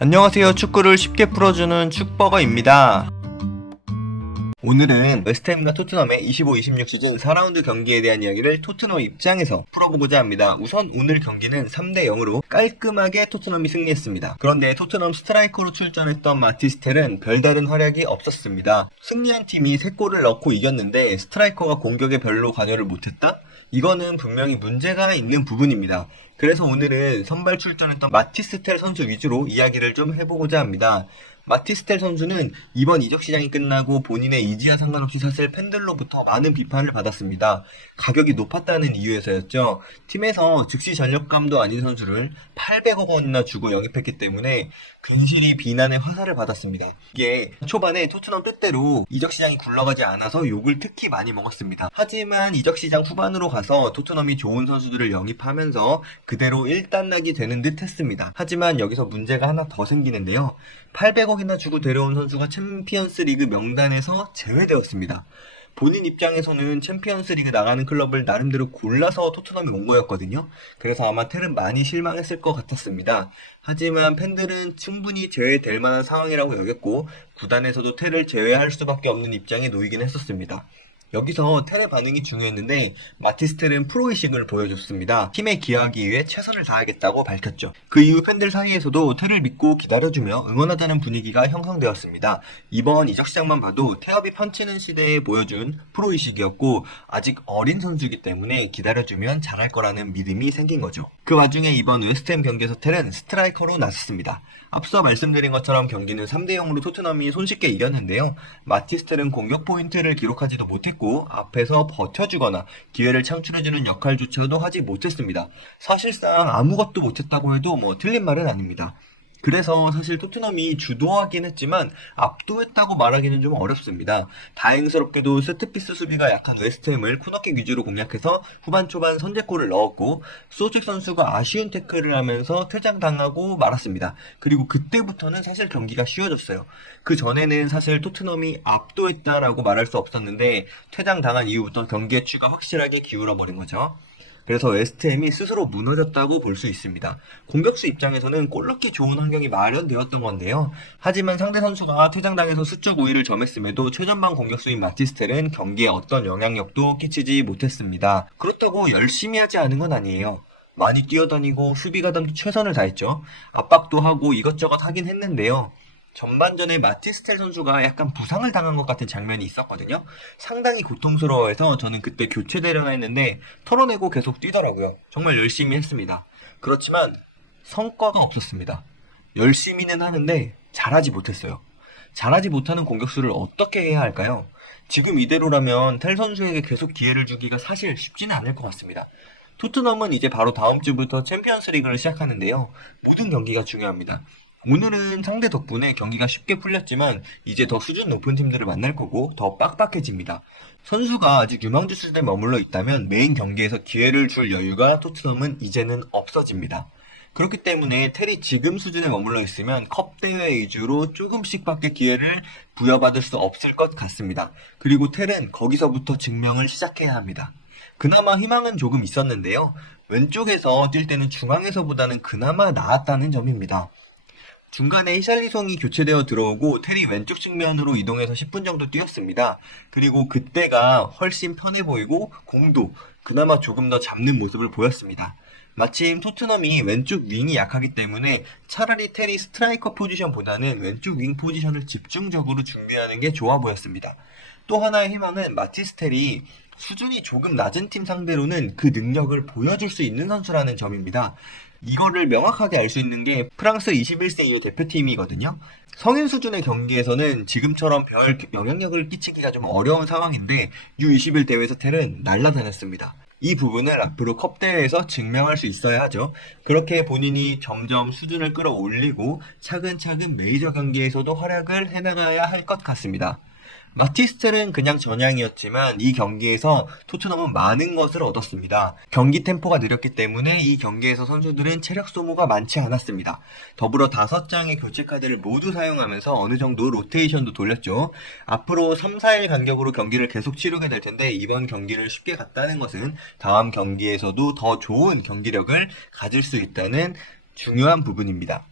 안녕하세요. 축구를 쉽게 풀어주는 축버거입니다. 오늘은 웨스트햄과 토트넘의 25-26 시즌 4라운드 경기에 대한 이야기를 토트넘 입장에서 풀어보고자 합니다. 우선 오늘 경기는 3대 0으로 깔끔하게 토트넘이 승리했습니다. 그런데 토트넘 스트라이커로 출전했던 마티스텔은 별다른 활약이 없었습니다. 승리한 팀이 3골을 넣고 이겼는데 스트라이커가 공격에 별로 관여를 못했다? 이거는 분명히 문제가 있는 부분입니다. 그래서 오늘은 선발 출전했던 마티스텔 선수 위주로 이야기를 좀 해보고자 합니다. 마티스텔 선수는 이번 이적 시장이 끝나고 본인의 이지와 상관없이 사실 팬들로부터 많은 비판을 받았습니다. 가격이 높았다는 이유에서였죠. 팀에서 즉시 전력감도 아닌 선수를 800억 원이나 주고 영입했기 때문에 근실히 비난의 화살을 받았습니다. 이게 초반에 토트넘 뜻대로 이적 시장이 굴러가지 않아서 욕을 특히 많이 먹었습니다. 하지만 이적 시장 후반으로 가서 토트넘이 좋은 선수들을 영입하면서 그대로 일단락이 되는 듯 했습니다. 하지만 여기서 문제가 하나 더 생기는데요. 800억이나 주고 데려온 선수가 챔피언스 리그 명단에서 제외되었습니다. 본인 입장에서는 챔피언스 리그 나가는 클럽을 나름대로 골라서 토트넘이 온 거였거든요. 그래서 아마 텔은 많이 실망했을 것 같았습니다. 하지만 팬들은 충분히 제외될 만한 상황이라고 여겼고 구단에서도 텔을 제외할 수밖에 없는 입장에 놓이긴 했었습니다. 여기서 텔의 반응이 중요했는데 마티스텔은 프로의식을 보여줬습니다. 팀에 기여하기 위해 최선을 다하겠다고 밝혔죠. 그 이후 팬들 사이에서도 텔을 믿고 기다려주며 응원하자는 분위기가 형성되었습니다. 이번 이적 시장만 봐도 태업이 펀치는 시대에 보여준 프로의식이었고 아직 어린 선수이기 때문에 기다려주면 잘할 거라는 믿음이 생긴 거죠. 그 와중에 이번 웨스트햄 경기에서 텔은 스트라이커로 나섰습니다. 앞서 말씀드린 것처럼 경기는 3대 0으로 토트넘이 손쉽게 이겼는데요. 마티스텔은 공격 포인트를 기록하지도 못했고 앞에서 버텨주거나 기회를 창출해주는 역할조차도 하지 못했습니다. 사실상 아무것도 못했다고 해도 뭐 틀린 말은 아닙니다. 그래서 사실 토트넘이 주도하긴 했지만 압도했다고 말하기는 좀 어렵습니다. 다행스럽게도 세트피스 수비가 약한 웨스트햄을 코너킥 위주로 공략해서 후반 초반 선제골을 넣었고 소직 선수가 아쉬운 태클을 하면서 퇴장당하고 말았습니다. 그리고 그때부터는 사실 경기가 쉬워졌어요. 그 전에는 사실 토트넘이 압도했다라고 말할 수 없었는데 퇴장당한 이후부터 경기의 추가 확실하게 기울어 버린 거죠. 그래서 웨스트햄이 스스로 무너졌다고 볼 수 있습니다. 공격수 입장에서는 골 넣기 좋은 환경이 마련되었던 건데요. 하지만 상대 선수가 퇴장당해서 수적 우위를 점했음에도 최전방 공격수인 마티스텔은 경기에 어떤 영향력도 끼치지 못했습니다. 그렇다고 열심히 하지 않은 건 아니에요. 많이 뛰어다니고 수비 가담도 최선을 다했죠. 압박도 하고 이것저것 하긴 했는데요. 전반전에 마티스텔 선수가 약간 부상을 당한 것 같은 장면이 있었거든요. 상당히 고통스러워해서 저는 그때 교체되려나 했는데 털어내고 계속 뛰더라고요. 정말 열심히 했습니다. 그렇지만 성과가 없었습니다. 열심히는 하는데 잘하지 못했어요. 잘하지 못하는 공격수를 어떻게 해야 할까요? 지금 이대로라면 텔 선수에게 계속 기회를 주기가 사실 쉽지는 않을 것 같습니다. 토트넘은 이제 바로 다음 주부터 챔피언스 리그를 시작하는데요. 모든 경기가 중요합니다. 오늘은 상대 덕분에 경기가 쉽게 풀렸지만 이제 더 수준 높은 팀들을 만날 거고 더 빡빡해집니다. 선수가 아직 유망주 수준에 머물러 있다면 메인 경기에서 기회를 줄 여유가 토트넘은 이제는 없어집니다. 그렇기 때문에 텔이 지금 수준에 머물러 있으면 컵 대회 위주로 조금씩밖에 기회를 부여받을 수 없을 것 같습니다. 그리고 텔은 거기서부터 증명을 시작해야 합니다. 그나마 희망은 조금 있었는데요. 왼쪽에서 뛸 때는 중앙에서보다는 그나마 나았다는 점입니다. 중간에 히샬리송이 교체되어 들어오고 테리 왼쪽 측면으로 이동해서 10분 정도 뛰었습니다. 그리고 그때가 훨씬 편해 보이고 공도 그나마 조금 더 잡는 모습을 보였습니다. 마침 토트넘이 왼쪽 윙이 약하기 때문에 차라리 테리 스트라이커 포지션보다는 왼쪽 윙 포지션을 집중적으로 준비하는 게 좋아 보였습니다. 또 하나의 희망은 마티스텔이 수준이 조금 낮은 팀 상대로는 그 능력을 보여줄 수 있는 선수라는 점입니다. 이거를 명확하게 알 수 있는 게 프랑스 21세기 대표팀이거든요. 성인 수준의 경기에서는 지금처럼 별 영향력을 끼치기가 좀 어려운 상황인데 U21 대회에서 텔은 날라다녔습니다. 이 부분을 앞으로 컵 대회에서 증명할 수 있어야 하죠. 그렇게 본인이 점점 수준을 끌어올리고 차근차근 메이저 경기에서도 활약을 해나가야 할 것 같습니다. 마티스텔은 그냥 전향이었지만 이 경기에서 토트넘은 많은 것을 얻었습니다. 경기 템포가 느렸기 때문에 이 경기에서 선수들은 체력 소모가 많지 않았습니다. 더불어 다섯 장의 교체 카드를 모두 사용하면서 어느 정도 로테이션도 돌렸죠. 앞으로 3, 4일 간격으로 경기를 계속 치르게 될 텐데 이번 경기를 쉽게 갔다는 것은 다음 경기에서도 더 좋은 경기력을 가질 수 있다는 중요한 부분입니다.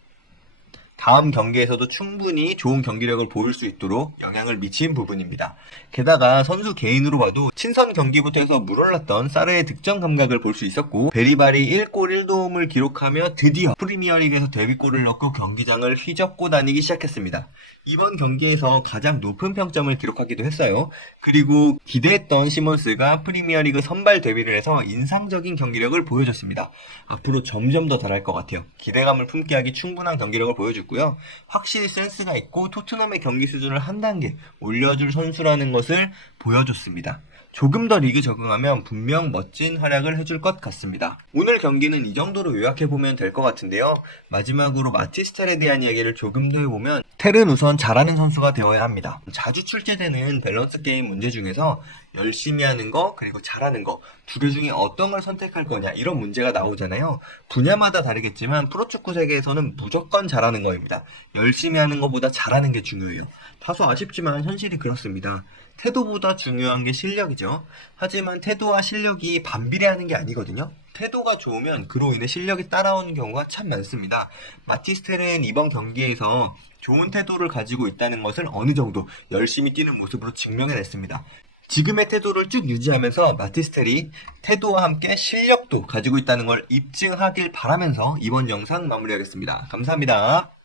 다음 경기에서도 충분히 좋은 경기력을 보일 수 있도록 영향을 미친 부분입니다. 게다가 선수 개인으로 봐도 친선 경기부터 해서 물올랐던 사르의 득점 감각을 볼 수 있었고 베리발이 1골 1도움을 기록하며 드디어 프리미어리그에서 데뷔골을 넣고 경기장을 휘젓고 다니기 시작했습니다. 이번 경기에서 가장 높은 평점을 기록하기도 했어요. 그리고 기대했던 시몬스가 프리미어리그 선발 데뷔를 해서 인상적인 경기력을 보여줬습니다. 앞으로 점점 더 잘할 것 같아요. 기대감을 품게 하기 충분한 경기력을 보여 줬고요. 확실히 센스가 있고 토트넘의 경기 수준을 한 단계 올려줄 선수라는 것을 보여줬습니다. 조금 더 리그 적응하면 분명 멋진 활약을 해줄 것 같습니다. 오늘 경기는 이 정도로 요약해보면 될 것 같은데요. 마지막으로 마티스텔에 대한 이야기를 조금 더 해보면 텔은 우선 잘하는 선수가 되어야 합니다. 자주 출제되는 밸런스 게임 문제 중에서 열심히 하는 거 그리고 잘하는 거 두 개 중에 어떤 걸 선택할 거냐 이런 문제가 나오잖아요. 분야마다 다르겠지만 프로축구 세계에서는 무조건 잘하는 거입니다. 열심히 하는 것보다 잘하는 게 중요해요. 다소 아쉽지만 현실이 그렇습니다. 태도보다 중요한 게 실력이죠. 하지만 태도와 실력이 반비례하는 게 아니거든요. 태도가 좋으면 그로 인해 실력이 따라오는 경우가 참 많습니다. 마티스텔은 이번 경기에서 좋은 태도를 가지고 있다는 것을 어느 정도 열심히 뛰는 모습으로 증명해냈습니다. 지금의 태도를 쭉 유지하면서 마티스텔이 태도와 함께 실력도 가지고 있다는 걸 입증하길 바라면서 이번 영상 마무리하겠습니다. 감사합니다.